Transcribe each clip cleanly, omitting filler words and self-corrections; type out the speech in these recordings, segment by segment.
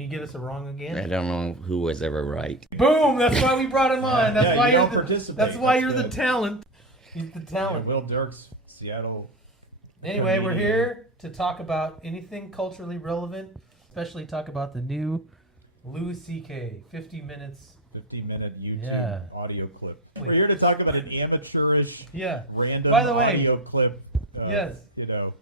you get us wrong again? I don't know who was ever right. Boom! That's why we brought him on. That's why you don't participate. That's why you're the talent. He's the talent. Will Diercks, Seattle. Anyway, we're here to talk about anything culturally relevant, especially talk about the new Louis C.K. 50 minutes. 50-minute YouTube audio clip. We're here to talk about an amateurish, random By the way, audio clip. Yes. You know,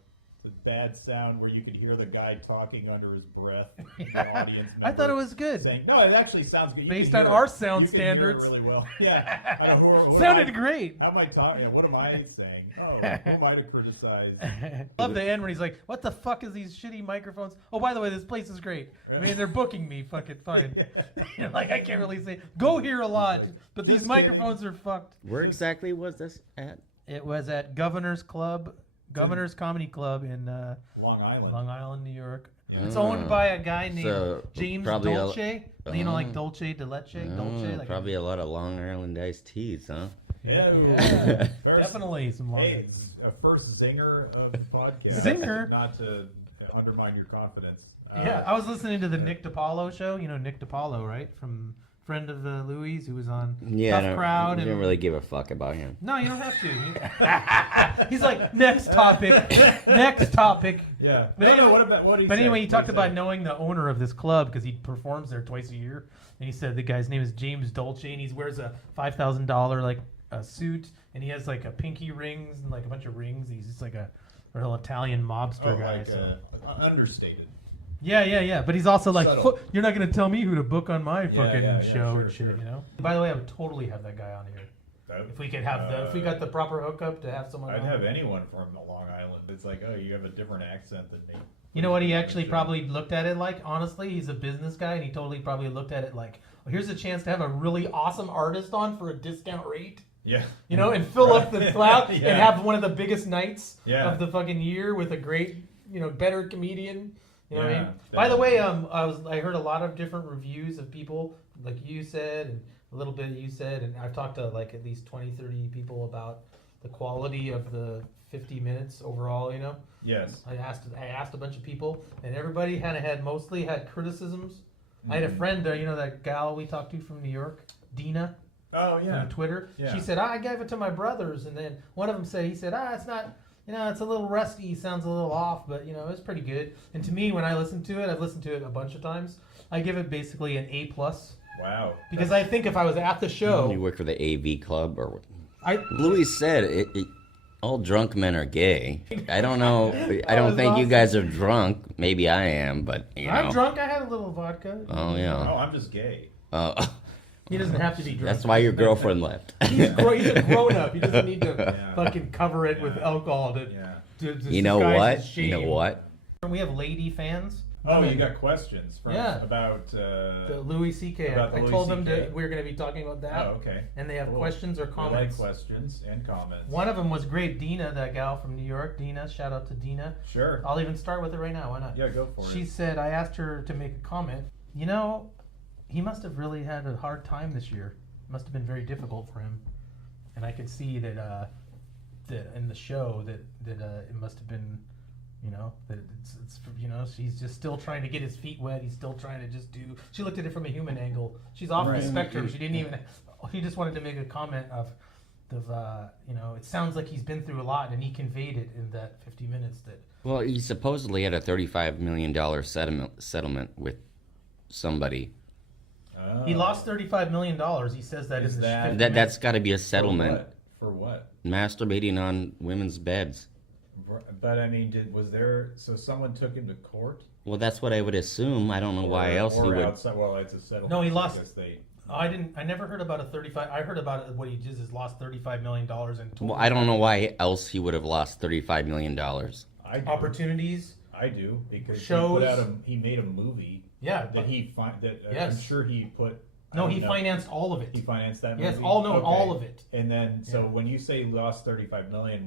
the bad sound where you could hear the guy talking under his breath. The audience I thought it was good. Saying, no, it actually sounds good. Based on our sound standards. You can hear it really well. Yeah. Sounded great. How am I talking? What am I saying? Oh, who am I to criticize? I love the end when he's like, what the fuck is these shitty microphones? Oh, by the way, this place is great. I mean, they're booking me fucking fine. Like, I can't really say, go here a lot, but these microphones are fucked. Where exactly was this at? It was at Governor's Comedy Club in Long Island, New York. Yeah. It's owned by a guy named James Dolce. You know, like Dolce de Leche? Dolce, like probably a lot of Long Island iced teas, huh? Yeah. Definitely some Long Island. It's a first zinger of the podcast. Zinger? Not to undermine your confidence. I was listening to the Nick DiPaolo show. You know Nick DiPaolo, right? From friend of Louis, who was on Tough Crowd. I don't really give a fuck about him. No, you don't have to. He's like, next topic. Yeah. But anyway, he talked about knowing the owner of this club because he performs there twice a year. And he said the guy's name is James Dolce, and he wears a $5,000 like a suit, and he has like a pinky rings and like a bunch of rings. He's just like a real Italian mobster guy. Like understated. Yeah. But he's also like, you're not going to tell me who to book on my fucking show and shit, you know? By the way, I would totally have that guy on here. If we could have if we got the proper hookup to have someone I'd on. have anyone from Long Island. It's like, oh, you have a different accent than me. You know what he actually probably looked at it like? Honestly, he's a business guy, and he totally probably looked at it like, well, here's a chance to have a really awesome artist on for a discount rate. Yeah. You know, and fill up the cloud and have one of the biggest nights of the fucking year with a great, better comedian. You know what I mean? By the way, I heard a lot of different reviews of people, like you said, and a little bit you said, and I've talked to like at least 20, 30 people about the quality of the 50 minutes overall, you know? Yes. I asked a bunch of people, and everybody mostly had criticisms. Mm-hmm. I had a friend, that gal we talked to from New York, Dina. Oh, yeah. From Twitter. Yeah. She said, I gave it to my brothers, and then one of them said, it's not... it's a little rusty, sounds a little off, but, it's pretty good. And to me, when I listen to it, I've listened to it a bunch of times, I give it basically an A+. Wow. Because I think if I was at the show... You work for the AV Club? Or Louis said all drunk men are gay. I don't know. I don't think you guys are drunk. Maybe I am, but, I'm drunk. I had a little vodka. Oh, yeah. Oh, I'm just gay. He doesn't have to be drunk. That's why your girlfriend left. He's a grown-up. He doesn't need to fucking cover it with alcohol to You know what? Shame. You know what? We have lady fans. Oh, you got questions about the Louis C.K. I told them we're going to be talking about that. Oh, okay. And they have questions or comments. We like questions and comments. One of them was great. Dina, that gal from New York. Dina, shout out to Dina. Sure. I'll even start with it right now. Why not? Yeah, go for it. She said, I asked her to make a comment. He must have really had a hard time this year. It must have been very difficult for him. And I could see that in the show that it must have been, that it's she's just still trying to get his feet wet. He's still trying to just do. She looked at it from a human angle. She's off the spectrum. She didn't even. He just wanted to make a comment of it sounds like he's been through a lot, and he conveyed it in that 50 minutes. Well, he supposedly had a $35 million settlement with somebody. Oh. He lost $35 million. He says that is that's got to be a settlement. For what? Masturbating on women's beds. But I mean, so someone took him to court? Well, that's what I would assume. I don't know why else he would. Outside, well, it's a settlement. No, he lost. I never heard about a 35. I heard about what he did is lost $35 million in total. Well, I don't know why else he would have lost $35 million. Opportunities. I do because shows. He made a movie. Yeah. I'm sure he put. No, he financed all of it. He financed that movie? Yes, all of it. And then, when you say lost $35 million,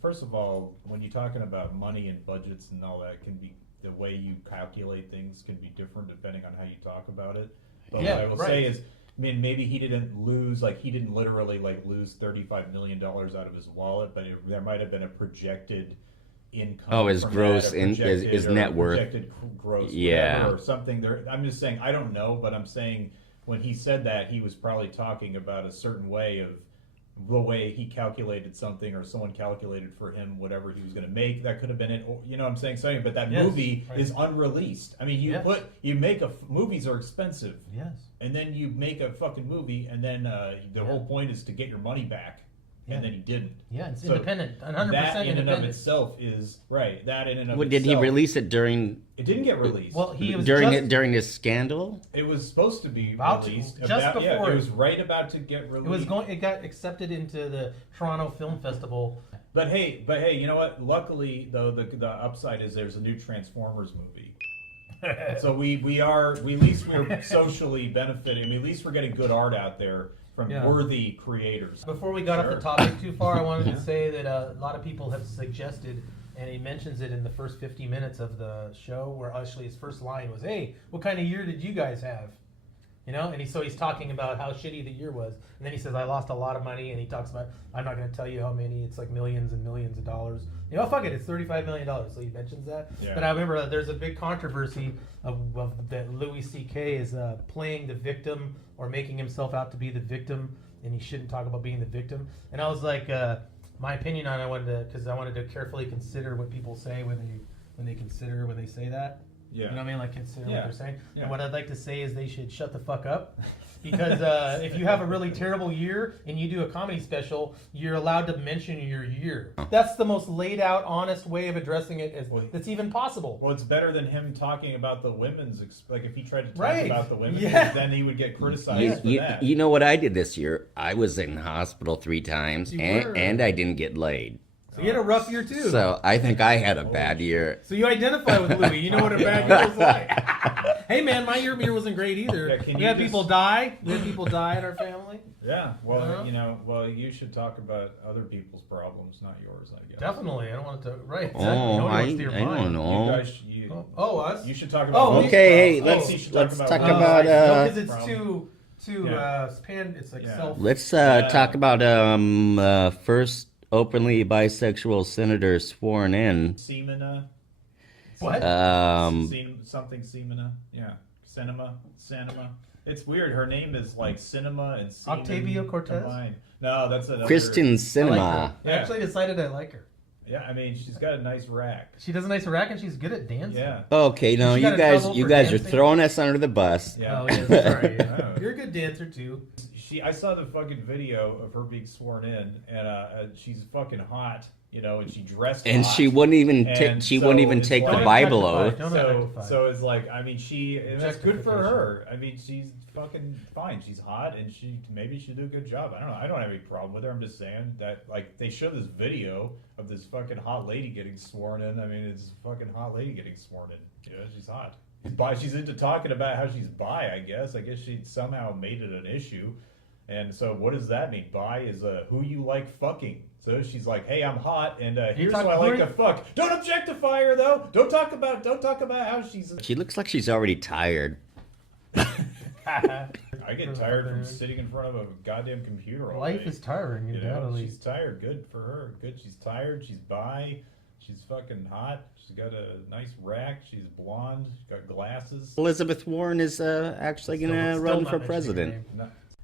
first of all, when you're talking about money and budgets and all that, can be the way you calculate things can be different depending on how you talk about it. But what I will say is, maybe he didn't literally lose $35 million out of his wallet, but there might have been a projected income. Oh, his from gross that, his net worth. Projected gross, Yeah, or something. There, I'm just saying I don't know, but I'm saying when he said that, he was probably talking about a certain way of the way he calculated something, or someone calculated for him whatever he was going to make. That could have been it. Or, you know what I'm saying? So, but that movie is unreleased. I mean, you make movies are expensive. Yes. And then you make a fucking movie, and then the whole point is to get your money back. And then he didn't. Yeah, it's independent, 100% independent. That in and of itself is right. That in and of itself. Did he release it during? It didn't get released. Well, he was during this scandal. It was supposed to be released just before. Yeah, it was right about to get released. It got accepted into the Toronto Film Festival. But hey, you know what? Luckily, though, the upside is there's a new Transformers movie. So we at least we're socially benefiting. I mean, at least we're getting good art out there from worthy creators. Before we got off the topic too far, I wanted to say that a lot of people have suggested, and he mentions it in the first 50 minutes of the show, where actually his first line was, "Hey, what kind of year did you guys have?" You know, and he's talking about how shitty the year was, and then he says, "I lost a lot of money," and he talks about, "I'm not going to tell you how many. It's like millions and millions of dollars." You know, fuck it, it's $35 million. So he mentions that. Yeah. But I remember there's a big controversy of that Louis C.K. is playing the victim or making himself out to be the victim, and he shouldn't talk about being the victim. And I was like, my opinion on it, because I wanted to carefully consider what people say when they say that. Yeah. You know what I mean? Like, consider what they're saying. Yeah. And what I'd like to say is they should shut the fuck up. Because if you have a really terrible year and you do a comedy special, you're allowed to mention your year. That's the most laid out, honest way of addressing it that's even possible. Well, it's better than him talking about the women's, like if he tried to talk about the women, then he would get criticized for that. You know what I did this year? I was in hospital 3 times and I didn't get laid. So you had a rough year too. So I think I had a bad year. So you identify with Louis. You know what a bad year was like. Hey man, my year wasn't great either. We had people die. We had people die in our family. Yeah. Well, you should talk about other people's problems, not yours, I guess. Definitely. I don't want to. Right. Exactly. I don't know. You guys, us? You should talk about. Okay. Hey, let's talk about. Because it's too. It's like self. Let's talk about first openly bisexual senator sworn in. Semina. What? Something Semina. Yeah. Cinema. It's weird. Her name is like Cinema and Seaman. Octavia Cortez? Combined. No, that's another. Kristen Cinema. I actually decided I like her. Yeah, I mean, she's got a nice rack. She does a nice rack, and she's good at dancing. Yeah. Okay, no, you guys are throwing us under the bus. Yeah. Oh, yeah, sorry. You're a good dancer too. I saw the fucking video of her being sworn in, and she's fucking hot, and she dressed and hot. She wouldn't even take the Bible oath. So it's like, I mean, that's good for her. I mean, she's fucking fine. She's hot, and maybe she'll do a good job. I don't know. I don't have any problem with her. I'm just saying that, like, they show this video of this fucking hot lady getting sworn in. I mean, it's a fucking hot lady getting sworn in. She's hot. She's into talking about how she's bi, I guess. I guess she somehow made it an issue. And so what does that mean? Bi is who you like fucking. So she's like, hey, I'm hot, and here's who I like to fuck. Don't objectify her, though. Don't talk about how she's... She looks like she's already tired. I get tired from sitting in front of a goddamn computer all day. Life is tiring, She's tired. Good for her. Good. She's tired. She's bi. She's fucking hot. She's got a nice rack. She's blonde. She's got glasses. Elizabeth Warren is actually going to run for president.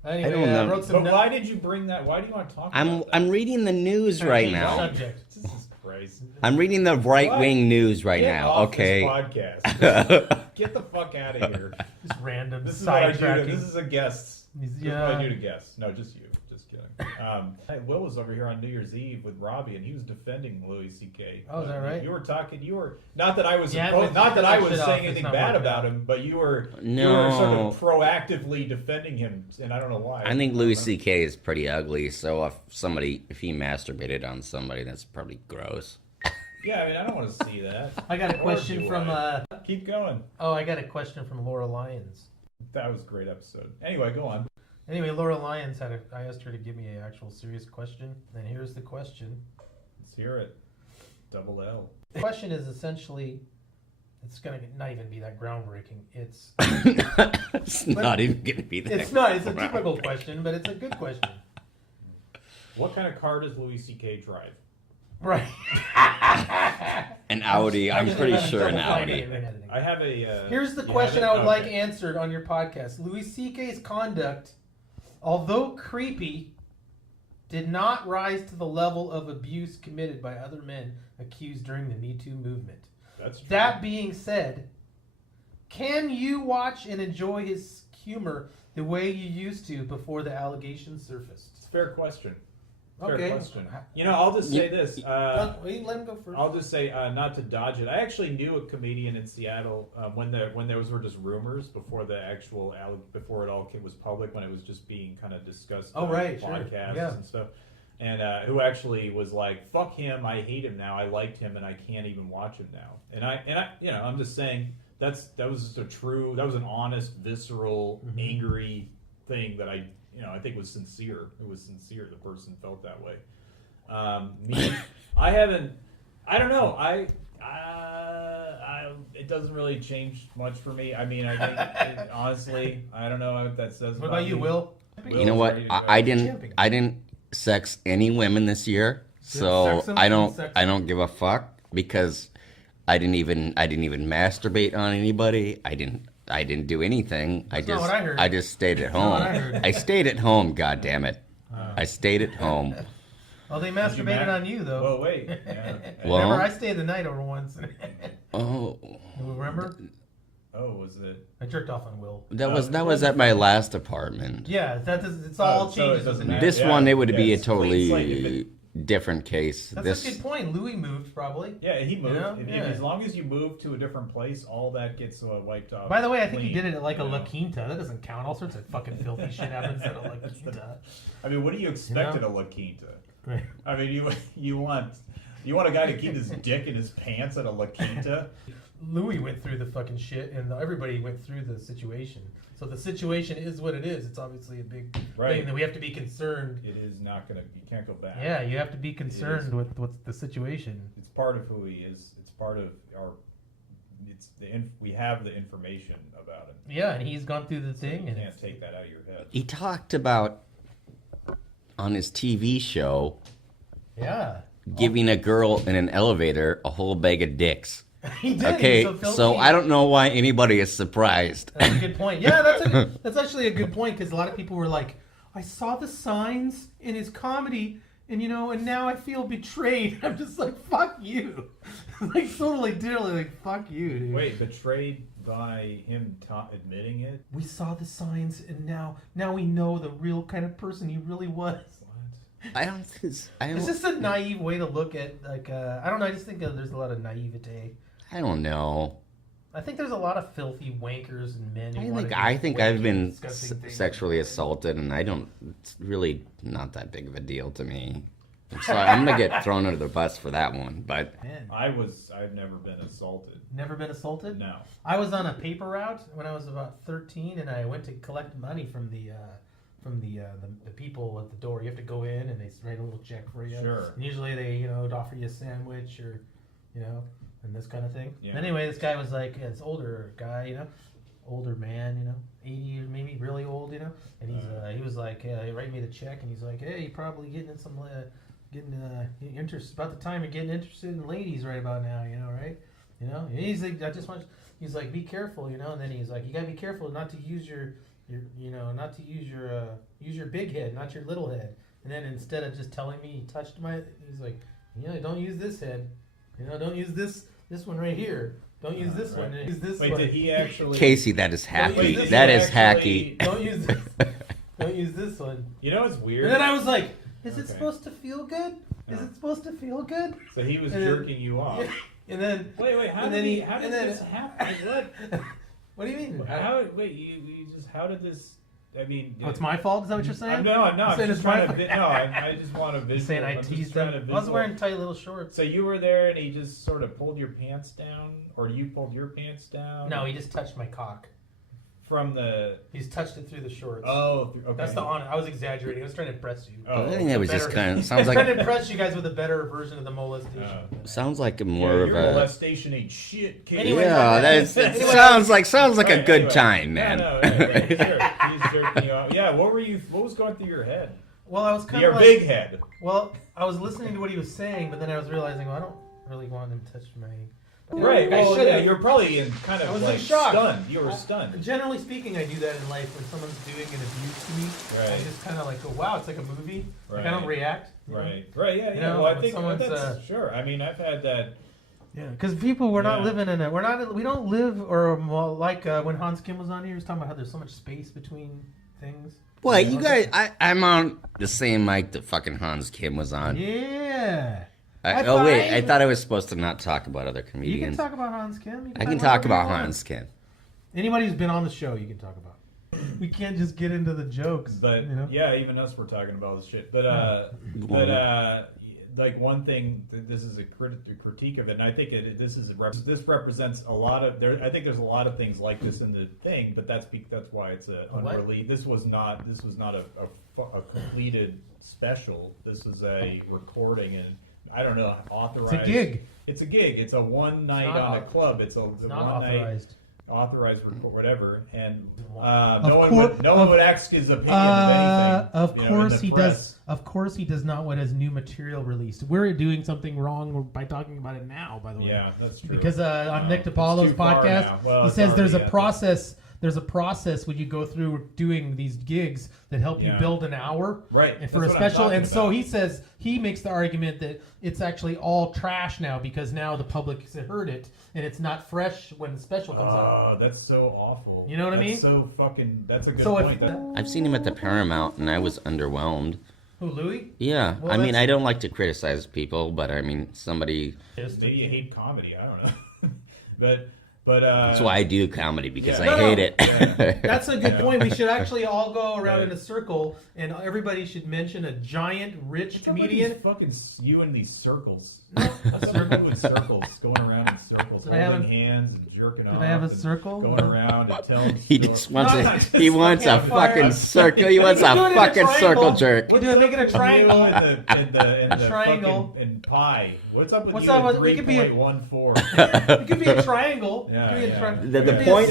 Anyway, I don't know. But why did you bring that? Why do you want to talk about that? I'm reading the news right now. Subject. Jesus Christ. I'm reading the right-wing news right now. Okay. This podcast. Get the fuck out of here. Just random. This is what I do. This is a guest. This is what I do to guests. No, just you. Just kidding. Will was over here on New Year's Eve with Robbie, and he was defending Louis C.K. Oh, is that right? You were talking. Not that I was. Not that I was saying anything bad about him, but you were. You were sort of proactively defending him, and I don't know why. I think Louis C.K. is pretty ugly. So if he masturbated on somebody, that's probably gross. Yeah, I mean, I don't want to see that. I got a question from. Keep going. Oh, I got a question from Laura Lyons. That was a great episode. Anyway, go on. Anyway, Laura Lyons I asked her to give me an actual serious question, and here's the question. Let's hear it. Double L. The question is essentially, it's going to not even be that groundbreaking. It's not even going to be that. It's not. It's a typical question, but it's a good question. What kind of car does Louis C.K. drive? Right. An Audi. I'm pretty sure an Audi. I have a. Here's the question I would like answered on your podcast. Louis C.K.'s conduct, although creepy, did not rise to the level of abuse committed by other men accused during the Me Too movement. That's true. That being said, can you watch and enjoy his humor the way you used to before the allegations surfaced? It's a fair question. Fair Okay. question. You know, I'll just say this. Wait, let him go first. I'll just say, not to dodge it. I actually knew a comedian in Seattle when those were just rumors before the actual before it all was public, when it was just being kind of discussed on podcasts and stuff. And who actually was like, "Fuck him! I hate him now. I liked him, and I can't even watch him now." And I, you know, I'm just saying that was just that was an honest, visceral, angry thing that I think was sincere. It was sincere. The person felt that way. Me, I haven't. I don't know. It doesn't really change much for me. I mean, I think honestly, I don't know if that says. What about you, Will? You know what? I didn't sex any women this year, so I don't give a fuck because I didn't even masturbate on anybody. I didn't do anything. I just stayed at home. I stayed at home. God damn it! I stayed at home. Well, they masturbated on you though. Oh wait. Yeah. Remember, I stayed the night over once. Oh. Remember? Oh, was it? I jerked off on Will. That was at my last apartment. Yeah, it's all changes. So this one, it would be a totally different case. That's a good point. Louis moved probably. Yeah, he moved. You know? As long as you move to a different place, all that gets wiped off. By the way, I think he did it at like a La Quinta. That doesn't count. All sorts of fucking filthy shit happens at a La Quinta. I mean, what do you expect at a La Quinta? Right. I mean, you want a guy to keep his dick in his pants at a La Quinta? Louis went through the fucking shit, and everybody went through the situation. So the situation is what it is. It's obviously a big thing that we have to be concerned. It is not gonna. You can't go back. Yeah, you have to be concerned with what's the situation. It's part of who he is. It's part of our. We have the information about him. Yeah, and he's gone through the thing. You can't take that out of your head. He talked about on his TV show. Yeah. Giving a girl in an elevator a whole bag of dicks. He did. Okay, so I don't know why anybody is surprised. That's a good point. Yeah, that's actually a good point because a lot of people were like, I saw the signs in his comedy and now I feel betrayed. I'm just like, fuck you. Like totally like, fuck you, dude. Wait, betrayed by him admitting it? We saw the signs and now we know the real kind of person he really was. It's just a naive way to look at, like, I don't know, I just think there's a lot of naivete. I don't know. I think there's a lot of filthy wankers and men who I think I've been sexually assaulted, and it's really not that big of a deal to me. I'm sorry, I'm going to get thrown under the bus for that one, but... I've never been assaulted. Never been assaulted? No. I was on a paper route when I was about 13, and I went to collect money from the people at the door. You have to go in and they write a little check for you. Sure. And usually they offer you a sandwich or and this kind of thing. Yeah. Anyway, this guy was like this older guy, older man, 80 or maybe really old, and he was like, he write me the check, and he's like, hey, you're probably getting interest about the time you're getting interested in ladies right about now, right? And he's like, he's like, be careful, and then he's like, you gotta be careful not to use use your big head, not your little head. And then instead of just telling me he touched he's like, don't use this head, don't use this one right here. Don't use this one. Use this one. Wait, did he actually? Casey, that is hacky. That is hacky. Don't use this. Don't use this one. It's weird. And then I was like, is it supposed to feel good? Is it supposed to feel good? So he was jerking you off. And then wait, how did this happen? What? What do you mean? How did this? I mean, it's my fault. Is that what you're saying? No, I'm not. I just want to visual. Saying I teased him. I was wearing tight little shorts. So you were there, and he just sort of pulled your pants down, or you pulled your pants down? No, he just touched my cock. He's touched it through the shorts. Oh, okay. That's the honor. I was exaggerating. I was trying to impress you. Oh, I think that was just kind of sounds like. I was trying to impress you guys with a better version of the molestation. Sounds like more of a molestation ain't shit, kid. Anyway, sounds like a good time, man. No, sure. He's jerking you off. Yeah, what was going through your head? Well, I was kind You're of big head. Well, I was listening to what he was saying, but then I was realizing, well, I don't really want him to touch my... Right, well, well, you were probably kind of like stunned. You were stunned. Generally speaking, I do that in life when someone's doing an abuse to me. Right. I just kind of like go, wow, it's like a movie. Right. Like I don't react. Right, right, yeah, yeah. You know, well, I think that's sure. I mean, I've had that. Yeah, because we're not living in it. We don't live, or well, like when Hans Kim was on here, he was talking about how there's so much space between things. Well, you guys, I'm on the same mic that fucking Hans Kim was on. Yeah. I thought I was supposed to not talk about other comedians. You can talk about Hans Kim. I can talk about Hans Kim. Anybody who's been on the show, you can talk about. We can't just get into the jokes. But yeah, even us, we're talking about this shit. But like one thing, this is a critique of it, and I think this represents a lot of there. I think there's a lot of things like this in the thing, but that's why it's unreleased. This was not a completed special. This was a recording and. I don't know, authorized. It's a gig. It's a gig. It's a one night on a club. It's one night authorized record, whatever. And no one would ask his opinion of anything. Of course he does. Of course he does not want his new material released. We're doing something wrong by talking about it now. By the way. Yeah, that's true. Because on Nick DiPaolo's podcast, he says there's a process. There's a process when you go through doing these gigs that help you build an hour, right? And for a special, and so he says he makes the argument that it's actually all trash now because now the public has heard it and it's not fresh when the special comes out. Oh, that's so awful. You know what I mean? So fucking. That's a good point. I've seen him at the Paramount and I was underwhelmed. Who, Louis? Yeah, well, I mean, I don't like to criticize people, but I mean, somebody. Maybe you hate comedy. I don't know, but. That's why I do comedy, because I hate it. Yeah. That's a good point. We should actually all go around in a circle, and everybody should mention a giant, rich comedian. Fucking you in these circles. Circles, going around in circles, holding hands and jerking off. Did I have a circle? Going around and telling. He just wants He wants a fucking circle. He wants a fucking circle jerk. We're doing making a triangle. In the triangle. In pi. What's up with What's you? Up with 3.14. It could be a triangle. The point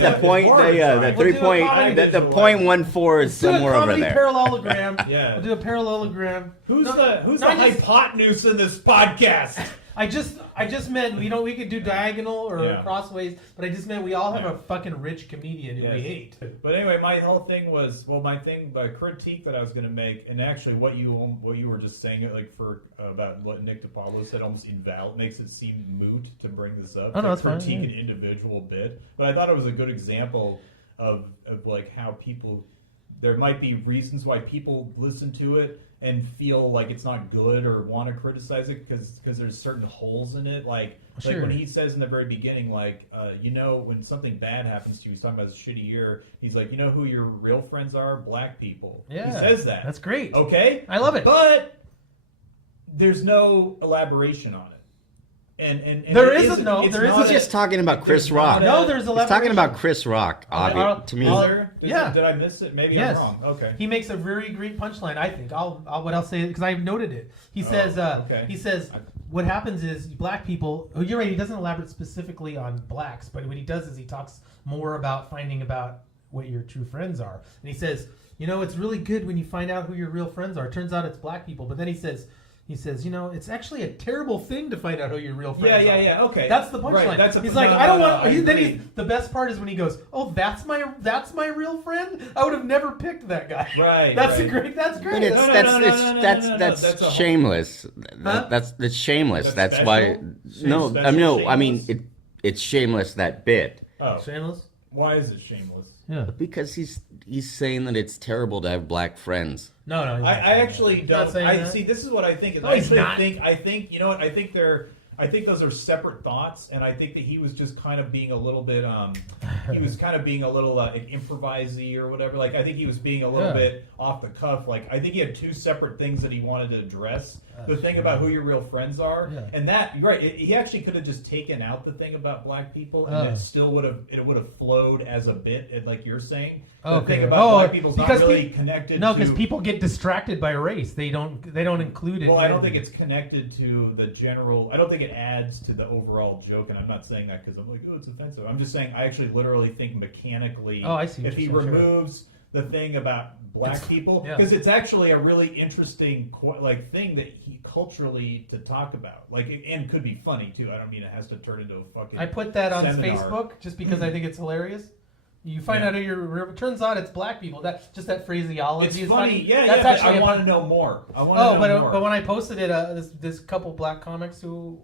1.14 is somewhere over there. Parallelogram. We'll do a parallelogram. Who's the hypotenuse in this podcast? I just meant we could do diagonal or crossways, but I just meant we all have a fucking rich comedian who we hate. But anyway, my whole thing was my critique that I was going to make, and actually what you were just saying, like about what Nick DiPaolo said, almost makes it seem moot to bring this up. Oh, no, that's critique fine. An individual bit, but I thought it was a good example of like how people. There might be reasons why people listen to it and feel like it's not good or want to criticize it because there's certain holes in it. Like when he says in the very beginning, when something bad happens to you, he's talking about his shitty year. He's like, you know who your real friends are? Black people. Yeah, he says that. That's great. Okay, I love it. But there's no elaboration on it. And there isn't. He's just talking about Chris Rock. No, there's elaboration. He's talking about Chris Rock. To me, did I miss it? Maybe I'm wrong. Okay. He makes a very great punchline. I think. I'll say it because I've noted it. He says. He says. What happens is black people. Oh, you're right. He doesn't elaborate specifically on blacks, but what he does is he talks more about finding about what your true friends are. And he says, it's really good when you find out who your real friends are. It turns out it's black people. But then he says, it's actually a terrible thing to find out who your real friends are. Yeah, okay. That's the punchline. Right, he's like, I don't want. The best part is when he goes, "Oh, that's my real friend. I would have never picked that guy." Right. That's great. That's great. That's shameless. That's shameless. That's why. I mean, it's shameless, that bit. Oh, shameless. Why is it shameless? Yeah, because he's saying that it's terrible to have black friends. No, I actually don't. See. This is what I think. I think you know what? I think those are separate thoughts, and I think that he was just kind of being a little bit. He was kind of being a little improvisey or whatever. Like I think he was being a little bit off the cuff. Like I think he had two separate things that he wanted to address. The thing about who your real friends are, and that you're right. He actually could have just taken out the thing about black people, and it still would have flowed as a bit, like you're saying. The thing about black people's not really connected. No, because people get distracted by race. They don't include it. Well, I don't think it's connected to the general. I don't think it adds to the overall joke, and I'm not saying that because I'm like, oh, it's offensive. I'm just saying I actually literally think mechanically. Oh, I see. If he removes the thing about black people, because it's actually a really interesting thing that he culturally to talk about, and could be funny too. I don't mean it has to turn into a fucking. I put that on seminar. Facebook just because I think it's hilarious. You find out it turns out it's black people. That phraseology it's is funny. Yeah, That's actually I want to know more. But when I posted it, this couple black comics who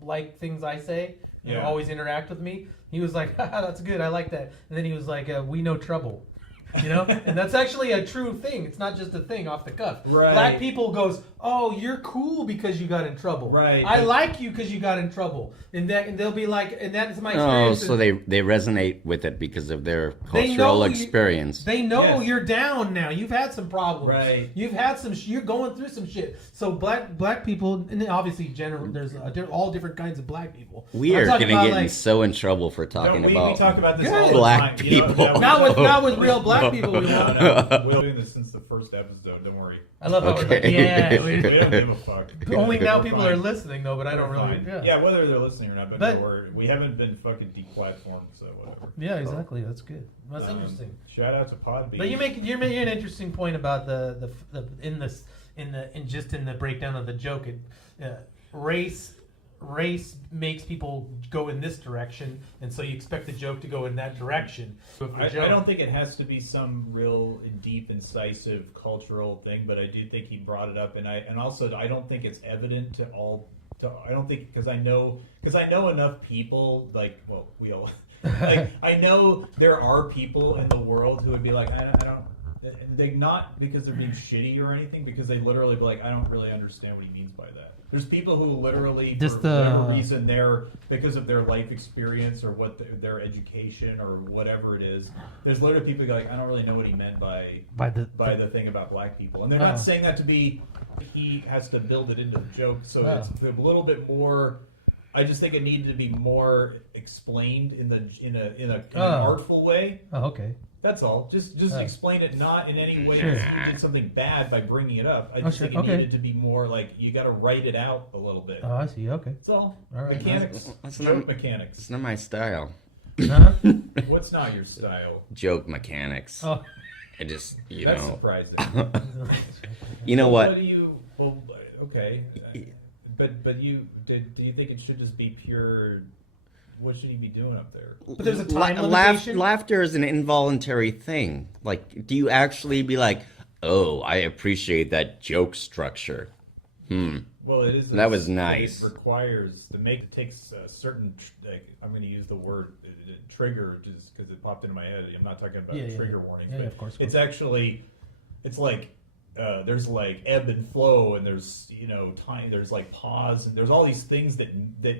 like things I say, always interact with me. He was like, haha, that's good. I like that. And then he was like, we know trouble. And that's actually a true thing. It's not just a thing off the cuff. Right. Black people goes, oh, you're cool because you got in trouble. Right. I like you because you got in trouble. And they'll be like, and that's my experience. Oh, so they resonate with it because of their cultural experience. They know you're down now. You've had some problems. Right. You've had you're going through some shit. So black people, and obviously there's all different kinds of black people. We are going to get so in trouble for talking about we talk about this all the black time. people. Not with real black people. We won't. We've been doing this since the first episode. Don't worry. I love how Okay. we're like, yeah. We don't give a fuck. Only now We're people fine. are listening though, but I don't We're really. fine. Yeah. Whether they're listening or not, but we haven't been fucking deplatformed, so whatever. Yeah, exactly. That's good. That's interesting. Shout out to Podbean. But you're making an interesting point about the in the breakdown of the joke. Race makes people go in this direction, and so you expect the joke to go in that direction. I don't think it has to be some real deep, incisive cultural thing, but I do think he brought it up, and also I don't think it's evident to all. I don't think because I know enough people we all I know there are people in the world who would be like I don't. They not because they're being shitty or anything, because they literally be like, I don't really understand what he means by that. There's people who literally, for whatever reason, because of their life experience or their education or whatever it is, there's literally people who go like, I don't really know what he meant by the thing about black people. And they're not saying that to be, he has to build it into the joke, so it's a little bit more. I just think it needed to be more explained in an artful way. Oh, okay. That's all. Just explain it not in any way as you did something bad by bringing it up. I just think it needed to be more like you got to write it out a little bit. Oh, I see. Okay. That's all. Right. Mechanics. Joke mechanics. It's not my style. Uh-huh. What's not your style? Joke mechanics. Oh. I just, That's surprising. You know what? Okay. But do you think it should just be pure? What should he be doing up there? But there's a time limitation. Laughter is an involuntary thing. Like, do you actually be like, "Oh, I appreciate that joke structure"? Well, it is. That was nice. It requires it takes a certain. I'm going to use the word trigger just because it popped into my head. I'm not talking about trigger warnings. Yeah, of course. It's actually, it's like. There's like ebb and flow, and there's time. There's like pause, and there's all these things that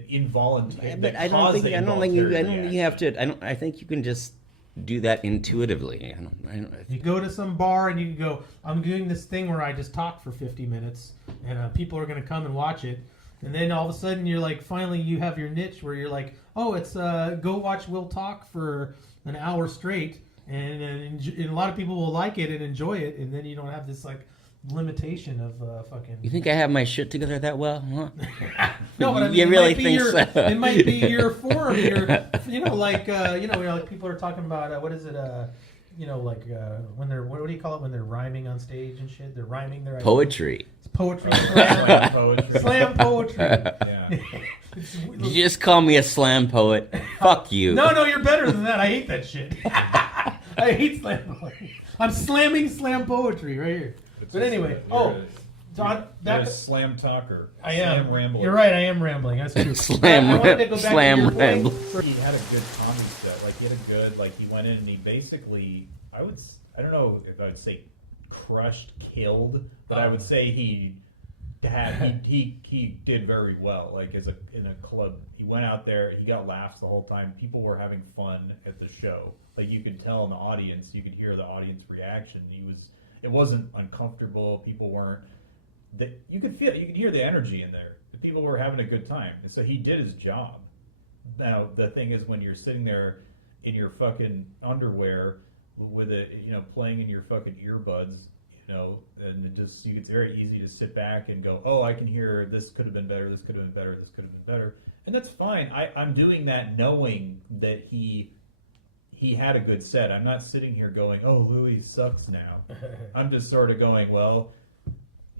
involuntary. But I don't think you have to. I think you can just do that intuitively. You go to some bar and you go, I'm doing this thing where I just talk for 50 minutes, and people are going to come and watch it. And then all of a sudden you're like, finally you have your niche where you're like, oh, it's go watch Wlll talk for an hour straight. And a lot of people will like it and enjoy it, and then you don't have this like limitation of fucking. You think I have my shit together that well? Huh? No, but I mean, you really think so? It might be your form. Like people are talking about what is it? When they're what do you call it when they're rhyming on stage and shit? They're rhyming their poetry. It's poetry. Slam poetry. Slam poetry. Yeah. Did you just call me a slam poet? Fuck you. No, you're better than that. I hate that shit. I hate slam poetry. I'm slamming slam poetry right here. But anyway, you're a slam talker. I am. Slam rambler. You're right. I am rambling. That's true. Slam rambler. He had a good comedy set. Like he had a good. He went in and he basically. I don't know if I would say crushed, killed, but I would say he did very well. Like in a club, he went out there. He got laughs the whole time. People were having fun at the show. Like you could tell in the audience, you could hear the audience reaction. It wasn't uncomfortable. People weren't. You could hear the energy in there. The people were having a good time, and so he did his job. Now the thing is, when you're sitting there in your fucking underwear with it, playing in your fucking earbuds. And it's very easy to sit back and go, oh, I can hear this could have been better, this could have been better, this could have been better. And that's fine. I'm doing that knowing that he he had a good set. I'm not sitting here going, "Oh, Louis sucks now." I'm just sort of going, "Well,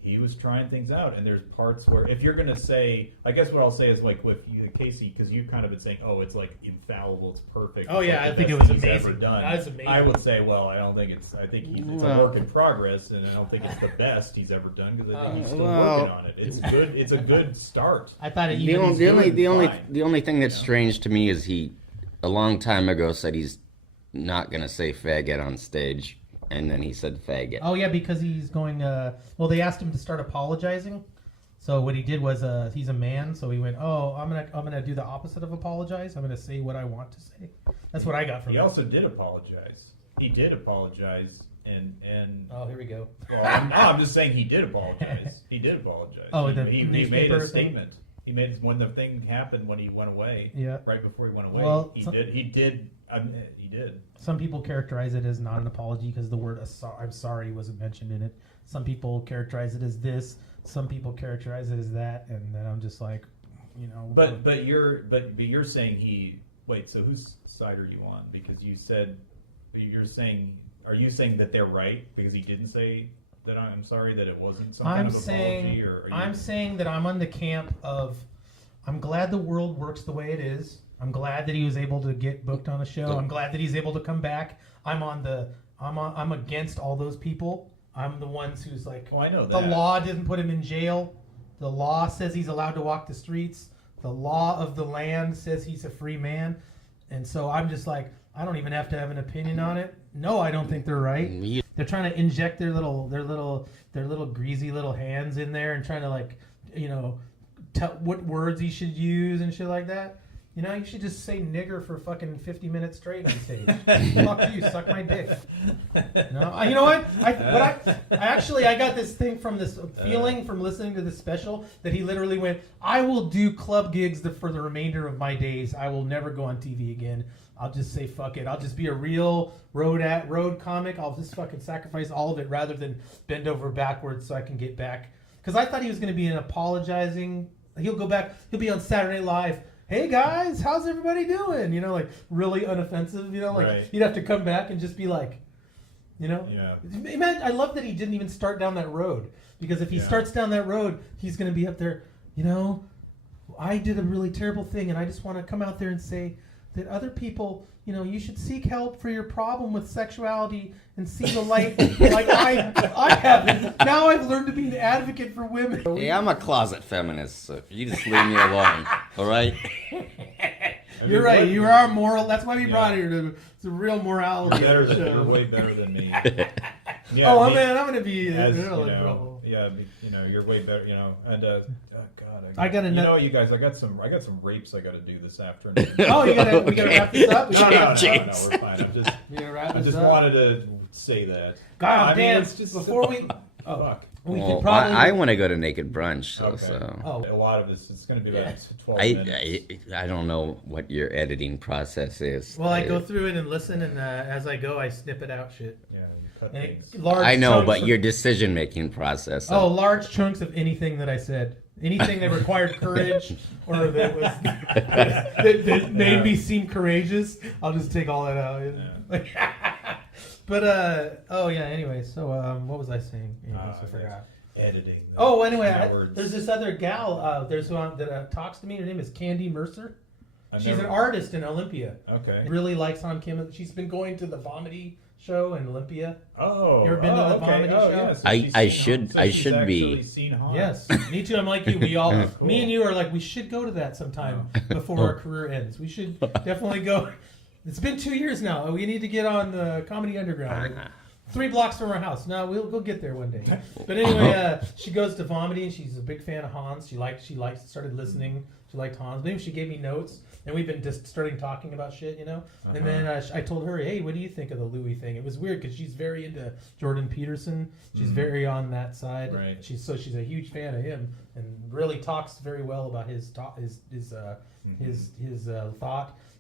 he was trying things out," and there's parts where if you're going to say, I guess what I'll say is like with you, Casey, because you've kind of been saying, "Oh, it's like infallible, it's perfect." Oh it's yeah, like I think it was amazing. Ever done. That was amazing. I would say, well, I don't think it's. I think it's a work in progress, and I don't think it's the best he's ever done because I think he's still working on it. It's good. It's a good start. I thought the only thing that's strange to me is he a long time ago said he's not going to say faggot on stage. And then he said faggot. Oh, yeah, because he's going, well, they asked him to start apologizing. So what he did was, he's a man, so he went, oh, I'm gonna do the opposite of apologize. I'm going to say what I want to say. That's what I got from him. He also did apologize. He did apologize, and oh, here we go. Well, I'm just saying he did apologize. He did apologize. Oh, he made a statement. He made when the thing happened when he went away. Yeah. Right before he went away. Well, he did. Some people characterize it as not an apology because the word "I'm sorry" wasn't mentioned in it. Some people characterize it as this. Some people characterize it as that, and then I'm just like, But you're saying he. Wait. So whose side are you on? Because you said you're saying. Are you saying that they're right because he didn't say that I'm sorry, that it wasn't some kind of apology? I'm saying that I'm on the camp of I'm glad the world works the way it is. I'm glad that he was able to get booked on a show. I'm glad that he's able to come back. I'm against all those people. I'm the ones who's like, oh, I know the that. law didn't put him in jail. The law says he's allowed to walk the streets. The law of the land says he's a free man. And so I'm just like, I don't even have to have an opinion on it. No, I don't think they're right. They're trying to inject their little greasy little hands in there and trying to tell what words he should use and shit like that. You should just say nigger for fucking 50 minutes straight on stage. Fuck you, suck my dick. No, you know what? I got this thing from this feeling from listening to this special that he literally went, I will do club gigs for the remainder of my days. I will never go on TV again. I'll just say fuck it. I'll just be a real road comic. I'll just fucking sacrifice all of it rather than bend over backwards so I can get back. Because I thought he was going to be apologizing. He'll go back. He'll be on Saturday Night Live. Hey guys, how's everybody doing? Really unoffensive. Right. He'd have to come back and just be like, Yeah. I love that he didn't even start down that road, because if he starts down that road, he's going to be up there. I did a really terrible thing, and I just want to come out there and say that other people, you should seek help for your problem with sexuality and see the light like I have. Now I've learned to be an advocate for women. Hey, I'm a closet feminist, so you just leave me alone, all right? You're right. You are moral. That's why we brought it here. It's a real morality. You're way better than me. I'm going to be in trouble. Yeah, you're way better. And God, I got another. You guys, I got some rapes I got to do this afternoon. Oh, we got to wrap this up. No, we're fine. I just wanted to say that. God damn! Before we. Oh, fuck. I want to go to Naked Brunch, so. A lot of this, it's going to be about 12 minutes. I don't know what your editing process is. Well, I go through it and listen, and as I go, I snip it out shit. Yeah, you cut things. I know, but your decision-making process. Large chunks of anything that I said. Anything that required courage or that was that made me seem courageous, I'll just take all that out. Yeah. But anyway, so what was I saying? I forgot. Editing. Oh, anyway, there's this other gal. There's one that talks to me. Her name is Candy Mercer. She's an artist in Olympia. Okay. Really likes Han Kim. She's been going to the Vomity show in Olympia. Oh. You ever been to the Vomity show? Yeah. So I should be. Seen Han. Yes, me too. I'm like you. We all, cool. Me and you are like, we should go to that sometime before our career ends. We should definitely go. It's been 2 years now. We need to get on the Comedy Underground. 3 blocks from our house. No, we'll get there one day. But anyway, she goes to Vomity, and she's a big fan of Hans. She started listening. She liked Hans. Maybe she gave me notes, and we've been just starting talking about shit, And then I told her, hey, what do you think of the Louis thing? It was weird because she's very into Jordan Peterson. She's very on that side. Right. She's a huge fan of him, and really talks very well about his thought.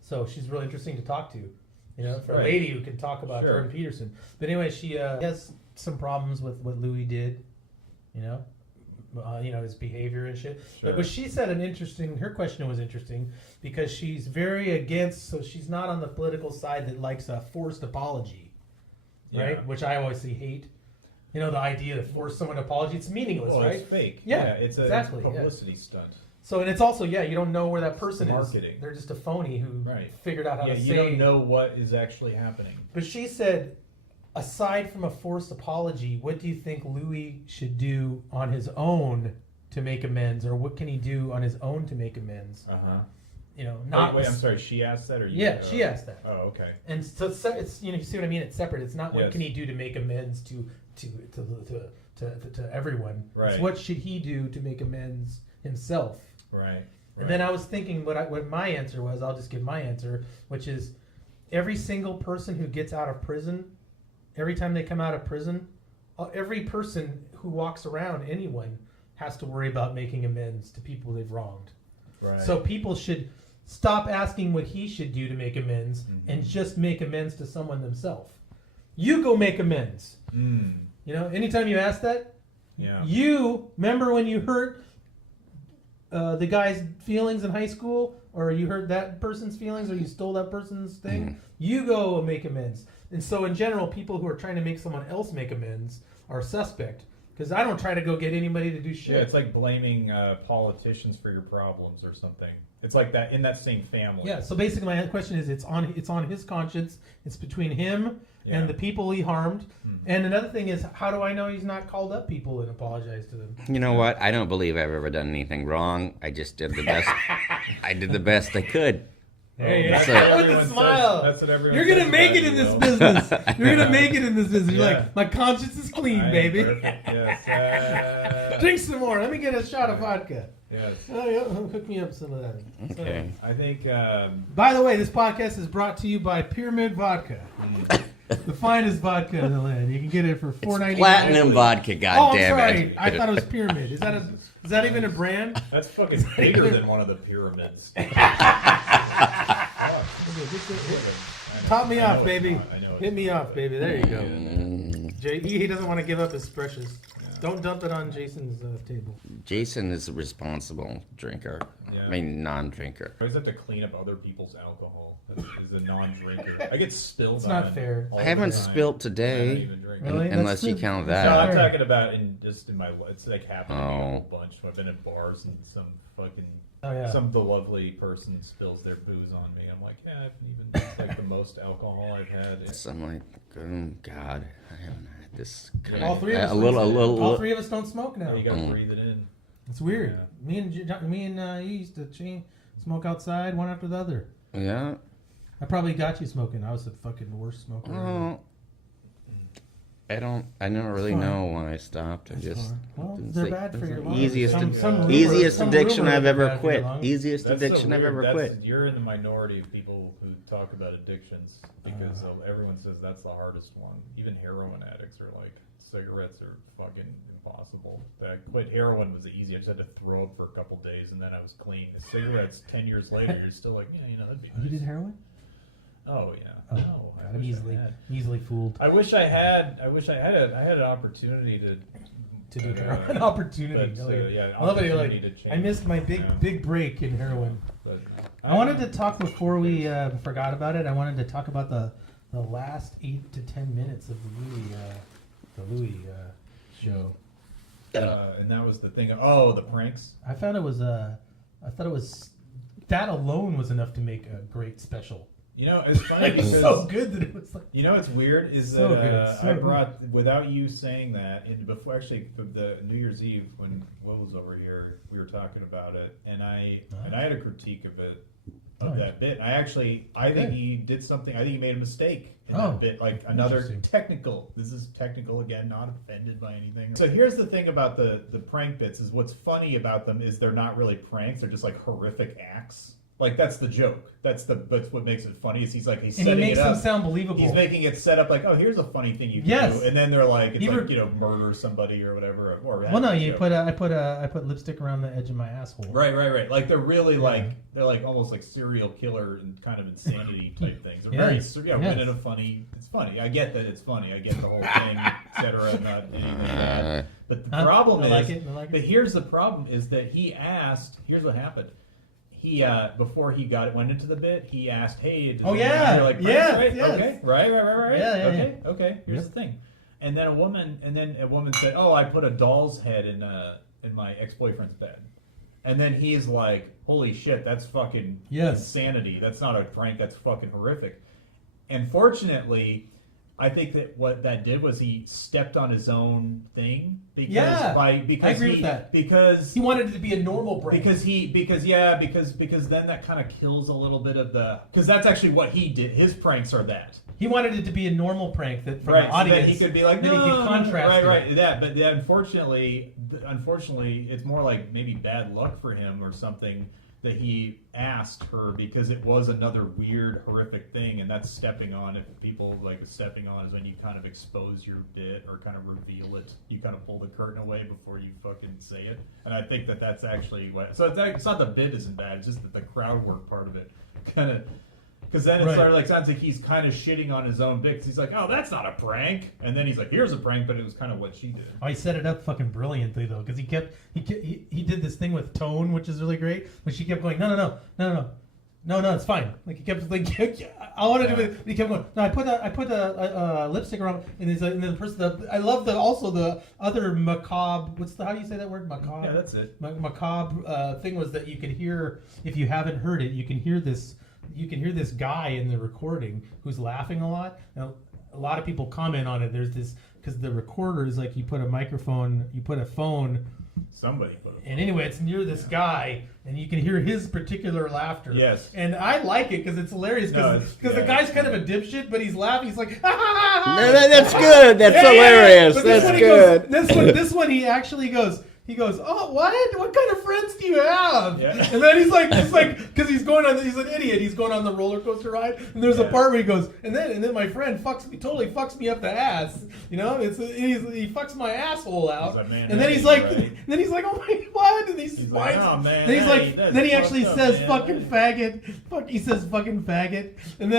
So she's really interesting to talk to. For a lady who can talk about Jordan Peterson. But anyway, she has some problems with what Louis did, his behavior and shit. Sure. But what she said, her question was interesting because she's very against, so she's not on the political side that likes a forced apology, right? Yeah. Which I always hate. The idea to force someone to apology, it's meaningless, right? It's fake. Yeah, it's a publicity stunt. So, and it's also, you don't know where that person marketing. is. They're just a phony who figured out how to say. You don't know what is actually happening. But she said, aside from a forced apology, what do you think Louis should do on his own to make amends? Or what can he do on his own to make amends? Not... Wait, I'm sorry, she asked that? Or you? Yeah, she asked that. Oh, okay. And so it's, you see what I mean? It's separate. It's not what can he do to make amends to everyone. Right. It's what should he do to make amends himself. Right. And then I was thinking what my answer was. I'll just give my answer, which is every single person who gets out of prison, every time they come out of prison, every person who walks around, anyone, has to worry about making amends to people they've wronged. Right. So people should stop asking what he should do to make amends and just make amends to someone themselves. You go make amends. Anytime you ask that, you remember when you hurt the guy's feelings in high school, or you hurt that person's feelings, or you stole that person's thing, you go make amends. And so in general, people who are trying to make someone else make amends are suspect. Because I don't try to go get anybody to do shit. Yeah, it's like blaming politicians for your problems or something. It's like that in that same family. Yeah, so basically my question is it's on his conscience. It's between him and the people he harmed. And another thing is, how do I know he's not called up people and apologized to them? You know what? I don't believe I've ever done anything wrong. I just did the best. I did the best I could. Hey, with a smile. That's what everyone You're going to make it in this business. You're going to make it in this business. You're like, my conscience is clean, baby. Yes. Drink some more. Let me get a shot of vodka. Yes. Hook me up some of that. Okay. I think... By the way, this podcast is brought to you by Pyramid Vodka. The finest vodka in the land. You can get it for $4.99. Platinum vodka, goddammit. I'm sorry. I thought it was Pyramid. Is that even a brand? That's fucking bigger than one of the pyramids. Top me off, baby. Hit me off, baby. There you go. He doesn't want to give up his precious. Don't dump it on Jason's table. Jason is a responsible drinker. Yeah. I mean, non-drinker. I always have to clean up other people's alcohol as a non-drinker. I get spilled. It's not fair. I haven't spilt I today. don't even drink. Really? Unless you count No, that. I'm talking about it's like happened to me a whole bunch. I've been at bars and some the lovely person spills their booze on me. I'm like, I haven't even, it's like the most alcohol I've had. So I'm like, oh God, I haven't had this kind All of three of us. All three of us don't smoke now. You gotta breathe it in. It's weird. Me and you used to smoke outside one after the other. Yeah. I probably got you smoking. I was the fucking worst smoker. Oh. I don't really know why I stopped. I just they're bad for your lungs. Easiest Some addiction rumor I've they're ever bad for your quit. lungs. Easiest That's addiction so I've weird. ever quit. You're in the minority of people who talk about addictions because everyone says that's the hardest one. Even heroin addicts are like, cigarettes are fucking impossible. I quit heroin was easy. I just had to throw up for a couple days and then I was clean. The cigarettes, 10 years later, you're still like, that'd be nice. You did heroin? Oh yeah. Oh, I'm easily fooled. I wish I had an opportunity to do heroin. An opportunity. Opportunity to change. I missed my big break in heroin. But, I wanted to talk before we forgot about it. I wanted to talk about the last 8 to 10 minutes of the Louis show. And that was the thing. Oh, the pranks. I thought it was that alone was enough to make a great special. It's funny because so good that it was like. What's weird is that I brought, without you saying that, before actually the New Year's Eve when Will was over here, we were talking about it, and I had a critique of it, that bit. I think he did something. I think he made a mistake in that bit, like another technical. This is technical again, not offended by anything. So here's the thing about the prank bits: is what's funny about them is they're not really pranks; they're just like horrific acts. Like that's the joke. That's what makes it funny. Is he's setting it up. And he makes them sound believable. He's making it set up like, oh, here's a funny thing you can do, and then they're like, it's murder somebody or whatever. Well, no, I put lipstick around the edge of my asshole. Right. Like they're really they're like almost like serial killer and kind of insanity type things. They're very in a funny. It's funny. I get that it's funny. I get the whole thing, etc. Not anything like that. But the problem but here's the problem is that he asked. Here's what happened. He before he went into the bit, he asked, "Hey, you're like, right? Okay, right, okay. Here's the thing," and then a woman said, "Oh, I put a doll's head in my ex-boyfriend's bed," and then he's like, "Holy shit, that's fucking insanity. That's not a prank. That's fucking horrific." And fortunately, I think that what that did was he stepped on his own thing because I agree with that. Because he wanted it to be a normal prank. Because then that kind of kills a little bit of because that's actually what he did. His pranks are that. He wanted it to be a normal prank that from the audience. So that he could be like, no, he could contrast right. Yeah, but unfortunately, it's more like maybe bad luck for him or something. That he asked her because it was another weird, horrific thing, and that's stepping on. If people like stepping on is when you kind of expose your bit or kind of reveal it. You kind of pull the curtain away before you fucking say it. And I think that that's actually what. So it's not the bit isn't bad. It's just that the crowd work part of it kind of. Because then it started sounds like he's kind of shitting on his own bit. Because he's like, oh, that's not a prank. And then he's like, here's a prank, but it was kind of what she did. Oh, he set it up fucking brilliantly though, because he did this thing with tone, which is really great. But she kept going, no, it's fine. Like he kept like, I want to do it. He kept going. No, I put a lipstick around, and then the person. I love the other macabre. How do you say that word? Macabre. Yeah, that's it. Macabre thing was that you could hear, if you haven't heard it, you can hear this. You can hear this guy in the recording who's laughing a lot. Now, a lot of people comment on it. There's this because the recorder is like you put a phone. Somebody put it. And anyway, it's near this guy, and you can hear his particular laughter. Yes. And I like it because it's hilarious because the guy's kind of a dipshit, but he's laughing. He's like, that's good. That's hilarious. That's good. This one he actually goes. He goes, oh, what? What kind of friends do you have? Yeah. And then he's like, because he's an idiot. He's going on the roller coaster ride, and there's a part where he goes, and then my friend totally fucks me up the ass. You know, he fucks my asshole out. Like, man, and then he's like, oh my, what? And he's like, oh man. Then he actually says fucking faggot. He says fucking faggot, and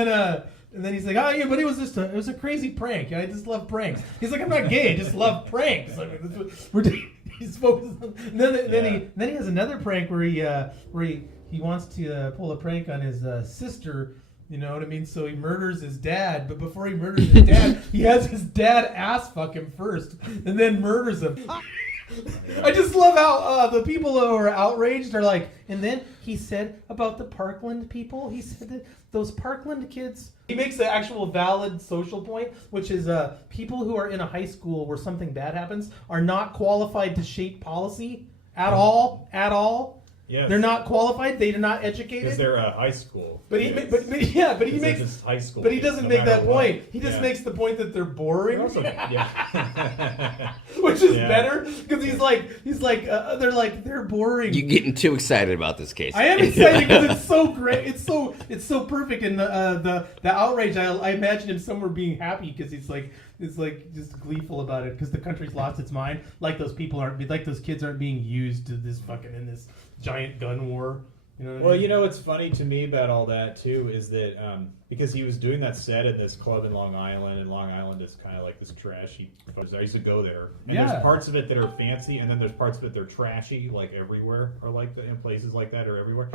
then he's like, oh yeah, but it was a crazy prank. I just love pranks. He's like, I'm not gay, I just love pranks. I mean, that's what we're doing. He's focused on. Then he has another prank where he wants to pull a prank on his sister. You know what I mean? So he murders his dad, but before he murders his dad, he has his dad ass fuck him first, and then murders him. I just love how the people who are outraged are like, and then he said about the Parkland people, he said that those Parkland kids. He makes the actual valid social point, which is people who are in a high school where something bad happens are not qualified to shape policy at all. Yes. They're not qualified. They're not educated. Because they're a high school. But he makes just high school. But he doesn't make that point. He just makes the point that they're boring. Also, which is better because he's like they're boring. You're getting too excited about this case. I am excited because it's so great. It's so perfect. And the outrage. I imagine him somewhere being happy because he's like. It's like just gleeful about it because the country's lost its mind. Like those kids aren't being used to this fucking in this giant gun war. You know what I mean? You know what's funny to me about all that too is that because he was doing that set in this club in Long Island, and Long Island is kind of like this trashy. I used to go there, and there's parts of it that are fancy, and then there's parts of it that are trashy, like everywhere, or like in places like that, or everywhere.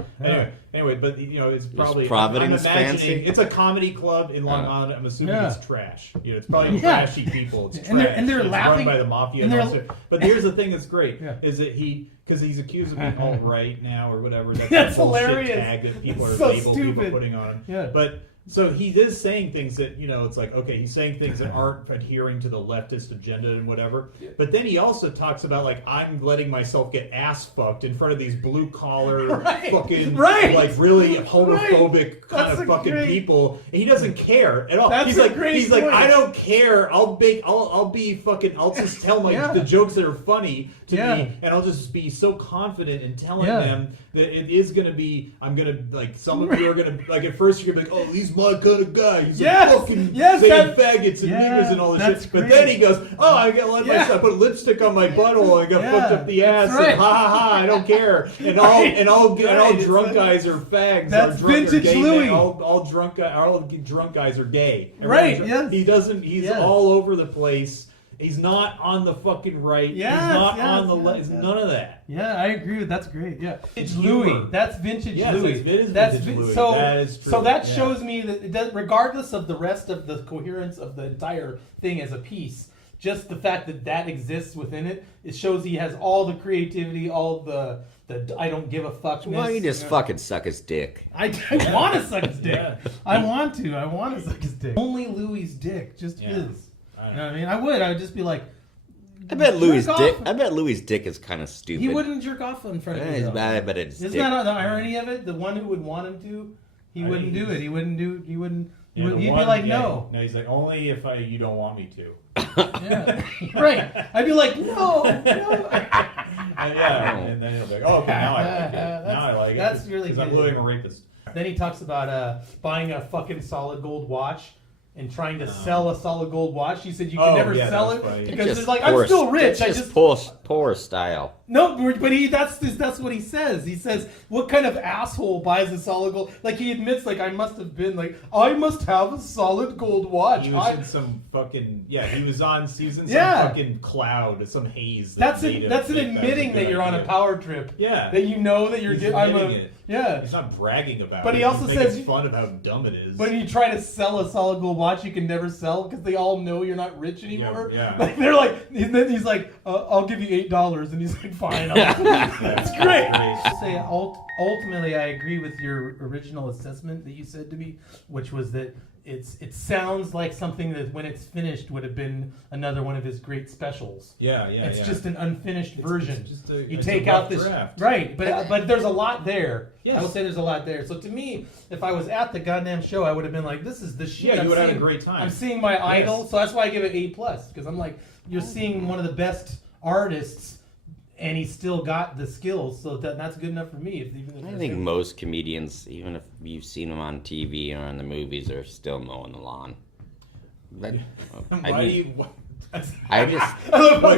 Anyway, but you know, it's probably Providence fancy. It's a comedy club in Long Island. I'm assuming it's trash. You know, it's probably trashy people. It's trash. And they're laughing run by the mafia. But here's the thing that's great is that because he's accused of being alt-right now or whatever. That's hilarious. Tag that people are so people putting on him. Yeah. So he is saying things that, it's like, okay, he's saying things that aren't adhering to the leftist agenda and whatever. Yeah. But then he also talks about, like, I'm letting myself get ass fucked in front of these blue collar fucking, like, really homophobic kind of fucking people. And he doesn't care at all. He's like, I don't care. I'll just tell the jokes that are funny to me, and I'll just be so confident in telling them that it is going to be, I'm going to, like, some of you are going to, like, at first you're going to be like, oh, he's my kind of guy. He's fucking saying faggots and niggers and all this shit. But then he goes, oh, I got to let myself put lipstick on my butthole and I got fucked up the ass and ha, I don't care. And all drunk guys are fags. That's vintage Louis. All drunk guys are gay. He's all over the place. He's not on the fucking right. He's not on the left. None of that. Yeah, I agree with that's great. Yeah, vintage Louis. That's vintage Louis. It is vintage Louis. So that is true. So that shows me that it does, regardless of the rest of the coherence of the entire thing as a piece, just the fact that exists within it, it shows he has all the creativity, all the I don't give a fuckness. Why don't you just fucking suck his dick? I want to suck his dick. I want to suck his dick. Only Louis' dick, just his. You know what I mean? I would just be like, I bet Louis' dick is kind of stupid. He wouldn't jerk off in front of me. I bet it's. Isn't that the irony of it? The one who would want him to, he wouldn't do it. He wouldn't do. He'd be like, no. No, he's like, only if you don't want me to. Right. I'd be like, no. And then he'll be like, oh, okay, now I like it. Now I like it. That's really good. Because I'm literally a rapist. Then he talks about buying a fucking solid gold watch and trying to sell a solid gold watch. He said you can never sell it because it's like, I'm still rich. It's just poor style. No, but that's what he says. He says, what kind of asshole buys a solid gold? Like, he admits, like, I must have have a solid gold watch. He was in some fucking, he was on some fucking cloud, some haze. That's an admitting that you're on a power trip. Yeah. That you know that you're admitting it. Yeah. He's not bragging about it. But he also says fun of how dumb it is. When you try to sell a solid gold watch, you can never sell because they all know you're not rich anymore. Yeah. Like, they're like, and then he's like, I'll give you $8, and he's like, fine. That's great. Say ultimately, I agree with your original assessment that you said to me, which was that it sounds like something that when it's finished would have been another one of his great specials. It's just an unfinished version. You take out this draft. Right, but there's a lot there. Yes. I will say there's a lot there. So to me, if I was at the goddamn show, I would have been like, "This is the shit." Yeah, you would have had a great time. I'm seeing my idol, so that's why I give it A+, because I'm like, you're seeing one of the best artists. And he's still got the skills, so that's good enough for me. I think most comedians, even if you've seen them on TV or in the movies, are still mowing the lawn.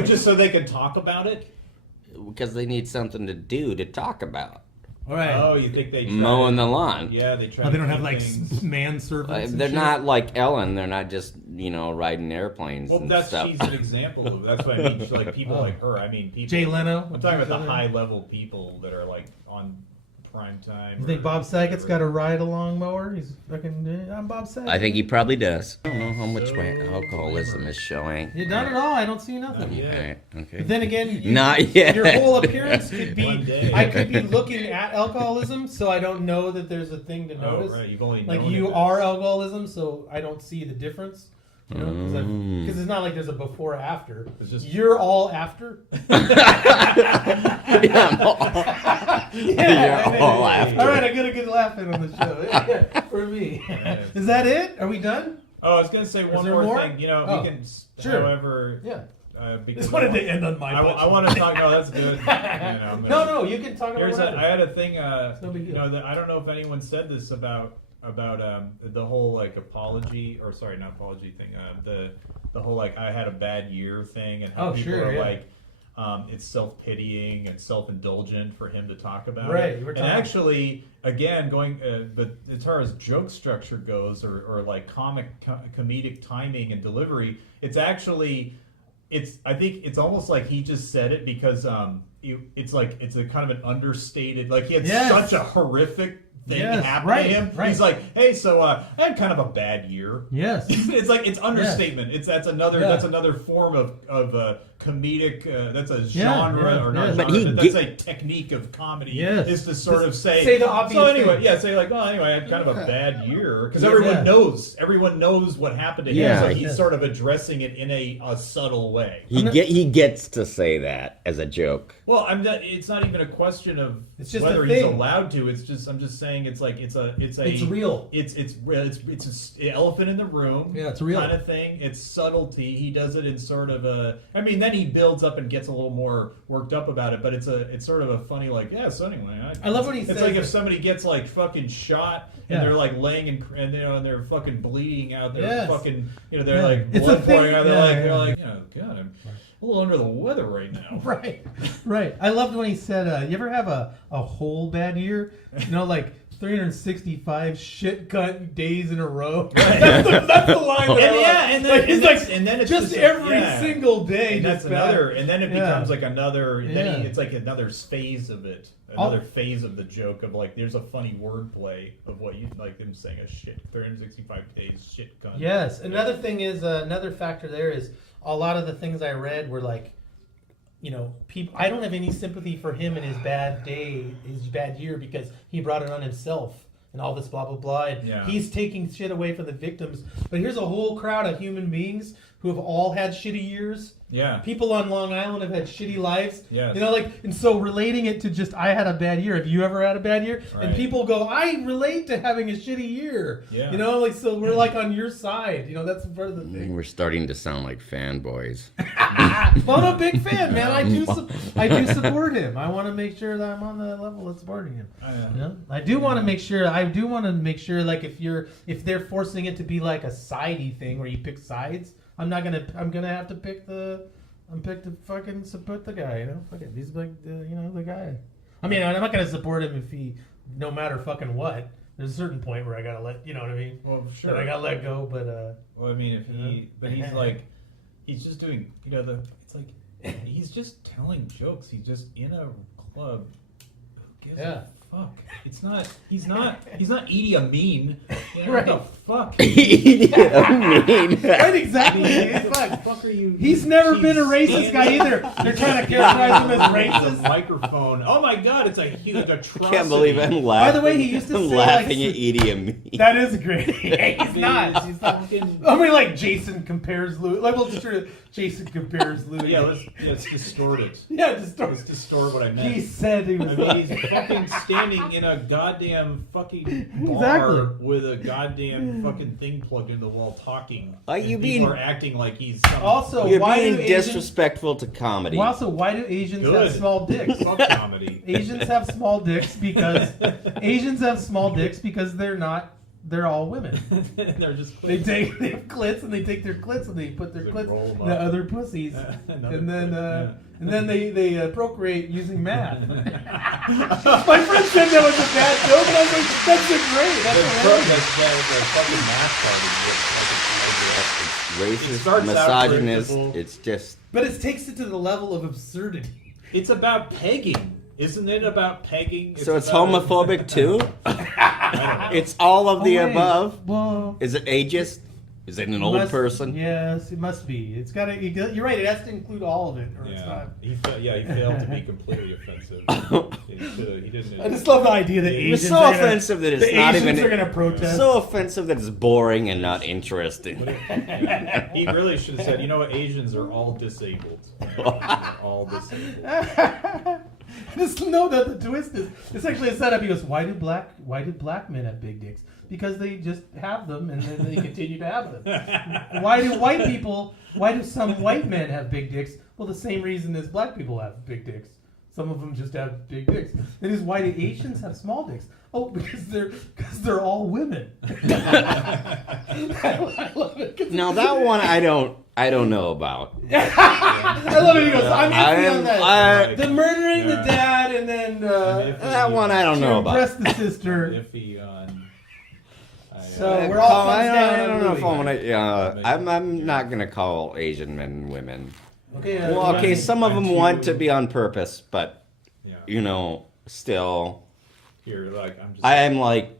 Just so they can talk about it? Because they need something to do to talk about. Right. Oh, you think they try mowing the lawn? Yeah, they try. They don't have like manservants. They're not like Ellen. They're not just riding airplanes. Well, and stuff. She's an example of. That's what I mean. So, like people like her. I mean, people. Jay Leno. I'm talking about the high level people that are like on prime time. You think Bob Saget's got a ride along mower? He's fucking. I'm Bob Saget. I think he probably does. I don't know how much alcoholism is showing. Not at all. I don't see nothing. Okay. But then again, not yet. Your whole appearance could be. I could be looking at alcoholism, so I don't know that there's a thing to notice. Right. You've only like you are alcoholism, so I don't see the difference. You know, because it's not like there's a before after. It's just you're all after. You're all after. All right, I got a good laugh in on the show for me. Is that it? Are we done? Oh, I was gonna say one more thing. You know, we can. Sure. However. Yeah. Because just wanted to end on my. I want to talk. No, that's good. No, you can talk about. I had a thing. No big deal. I don't know if anyone said this about the whole like apology or sorry, not apology thing. The whole like I had a bad year thing and how people are like. It's self-pitying and self-indulgent for him to talk about it. And actually, again, going but as far as joke structure goes, or like comedic timing and delivery, it's actually, I think it's almost like he just said it because it's like it's a kind of an understated, like he had such a horrific thing happen to him. Right. He's like, hey, so I had kind of a bad year. Yes. It's understatement. Yes. That's another form of comedic. That's a genre or not. But genre, that's a technique of comedy. Yes. Is to sort of say the obvious. So anyway, say like, well, anyway, I had kind of a bad year because everyone knows what happened to him. Yeah. So he's sort of addressing it in a subtle way. He gets to say that as a joke. Well, it's not even a question of whether he's allowed to. I'm just saying it's real. It's an elephant in the room. Yeah, it's real kind of thing. It's subtlety. He does it in sort of a. I mean, then he builds up and gets a little more worked up about it. But it's sort of a funny like. Yeah. So anyway, I love what he says. It's like if somebody gets like fucking shot and they're like laying and they're fucking bleeding out. They're fucking they're like blood pouring out. They're like God, I'm a little under the weather right now. Right. I loved when he said, you ever have a whole bad year? Like 365 shit cut days in a row. That's the line. And then it's just every single day. And that's another. And then it becomes like another. Then it's like another phase of it. Another phase of the joke of like, there's a funny wordplay of what you like them saying a shit 365 days shit cunt. Yes. Another thing is another factor there is a lot of the things I read were like, people. I don't have any sympathy for him and his bad year because he brought it on himself and all this blah blah blah. And he's taking shit away from the victims. But here's a whole crowd of human beings who have all had shitty years. Yeah. People on Long Island have had shitty lives. Yes. And so relating it to just, I had a bad year. Have you ever had a bad year? Right. And people go, I relate to having a shitty year. Yeah. So we're like on your side. That's part of the thing. We're starting to sound like fanboys. Well, I'm a big fan, man. I do support him. I want to make sure that I'm on the level of supporting him. I do want to make sure, like, if they're forcing it to be like a sidey thing where you pick sides, I'm gonna have to pick the fucking support the guy, Fuck it. He's like the guy. I mean, I'm not gonna support him if he, no matter fucking what. There's a certain point where I gotta let, what I mean? Well, sure. That I gotta let go, but well, I mean, he's like, he's just doing, it's like, he's just telling jokes. He's just in a club. Who gives a fuck? He's not Edie Amin. What the fuck? Edie Amin. Right, exactly. What the fuck are you? He's never been a racist guy either. They're trying to characterize him as racist. Microphone. Oh my god, it's a huge atrocity. I can't believe I'm laughing. By the way, he used to say laughing at Edie Amin. That is great. He's not. I mean, like Jason compares Louis. Like, well, it's true. Jason compares Louis. Yeah, let's distort it. Yeah, Let's distort what I meant. He said he was. He's fucking standing in a goddamn fucking bar with a goddamn fucking thing plugged into the wall, talking. People are acting like he's. You're being disrespectful to comedy. Well, also, why do Asians have small dicks? Fuck comedy. Asians have small dicks because they're all women. They're just they have clits and they take their clits and they put their clits in other pussies and then they procreate using math. My friend said that was a bad joke and I was like, that's great. That's fucking math racist, misogynist. It's just. But it takes it to the level of absurdity. It's about pegging. Isn't it about pegging? So it's homophobic too? It's all of the above? Well, is it ageist? Is it an old person? Yes, it must be. It's got to. You're right. It has to include all of it, or it's not. He failed to be completely offensive. He didn't. I just love the idea that Asians. It's so offensive that it's not even. Are going to protest. So offensive that it's boring and not interesting. He really should have said, Asians are all disabled. All disabled. Just know that the twist is, it's actually a setup. He goes, why do black men have big dicks? Because they just have them and then they continue to have them. Why do some white men have big dicks? Well, the same reason as black people have big dicks. Some of them just have big dicks. It is, why do Asians have small dicks? Oh, because they're all women. I love it. Now that one I don't know about. I love it. He goes, I'm on that. The murdering the dad and then that one I don't know about. Impress the sister. So we're all thumbs down. I don't know if I want to. I'm not gonna call Asian men women. Okay. Some of them want to be on purpose, but still. You're like, I'm just. I am like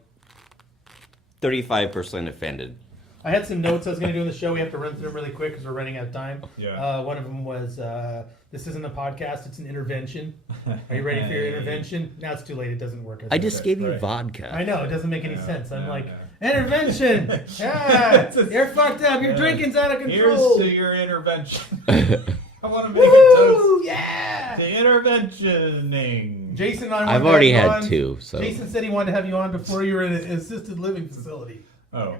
35% offended. I had some notes I was going to do in the show. We have to run through them really quick because we're running out of time. Yeah. One of them was, this isn't a podcast, it's an intervention. Are you ready for your intervention? Now it's too late. It doesn't work. I just gave you right. vodka. I know. It doesn't make any sense. I'm like, intervention! Yeah! You're fucked up. Your drinking's out of control. Here's to your intervention. I want to make a toast. Yeah! To interventioning. Jason and I I've already had 2. So Jason said he wanted to have you on before you were in an assisted living facility. Oh.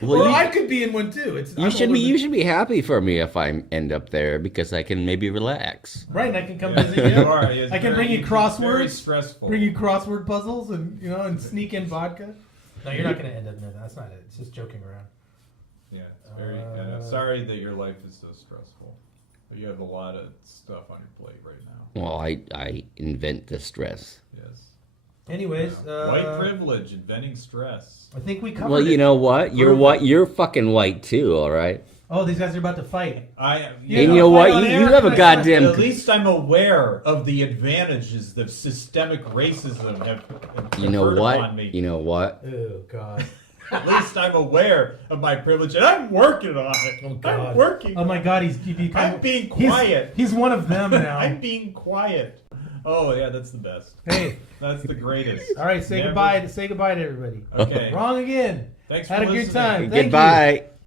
well, I could be in one too. You should be happy for me if I end up there because I can maybe relax. Right, and I can come visit you. I can bring you crosswords. Very stressful. Bring you crossword puzzles and and sneak in vodka. No, you're not going to end up there. That's not it. It's just joking around. Yeah, it's very. Sorry that your life is so stressful. You have a lot of stuff on your plate right now. Well, I invent the stress. Yes. Anyways, white privilege, inventing stress. I think we covered. Well, you know what? You're white. You're fucking white too. All right. Oh, these guys are about to fight. You know what? You have a goddamn. At least I'm aware of the advantages that systemic racism have conferred upon me. You know what? Oh God. At least I'm aware of my privilege, and I'm working on it. Oh God. I'm working. Oh my God, I'm being quiet. He's one of them now. I'm being quiet. Oh yeah, that's the best. Hey, that's the greatest. All right, say goodbye. Say goodbye to everybody. Okay. Wrong again. Thanks. Had for a good listening. time. Thank Goodbye. you.